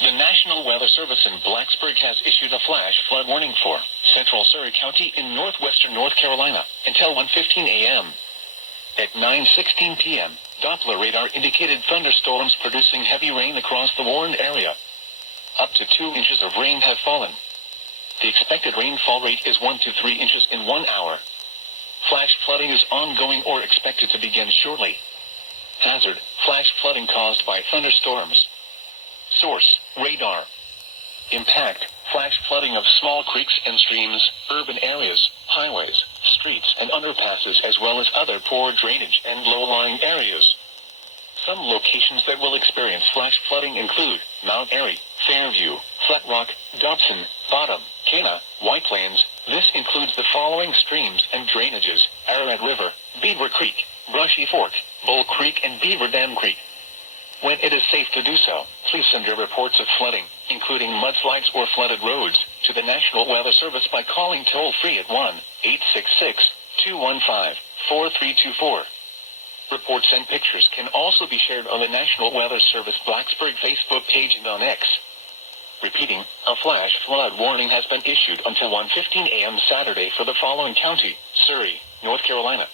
The National Weather Service in Blacksburg has issued a flash flood warning for central Surry County in northwestern North Carolina until 1:15 a.m. At 9:16 p.m., Doppler radar indicated thunderstorms producing heavy rain across the warned area. Up to 2 inches of rain have fallen. The expected rainfall rate is 1 to 3 inches in 1 hour. Flash flooding is ongoing or expected to begin shortly. Hazard: flash flooding caused by thunderstorms. Source: radar. Impact: flash flooding of small creeks and streams, urban areas, highways, streets and underpasses, as well as other poor drainage and low-lying areas. Some locations that will experience flash flooding include Mount Airy, Fairview, Flat Rock, Dobson, Bottom, Cana, White Plains. This includes the following streams and drainages: Ararat River, Beaver Creek, Brushy Fork, Bull Creek and Beaver Dam Creek. When it is safe to do so, please send your reports of flooding, including mudslides or flooded roads, to the National Weather Service by calling toll-free at 1-866-215-4324. Reports and pictures can also be shared on the National Weather Service Blacksburg Facebook page and on X. Repeating, a flash flood warning has been issued until 1:15 a.m. Saturday for the following county: Surry, North Carolina,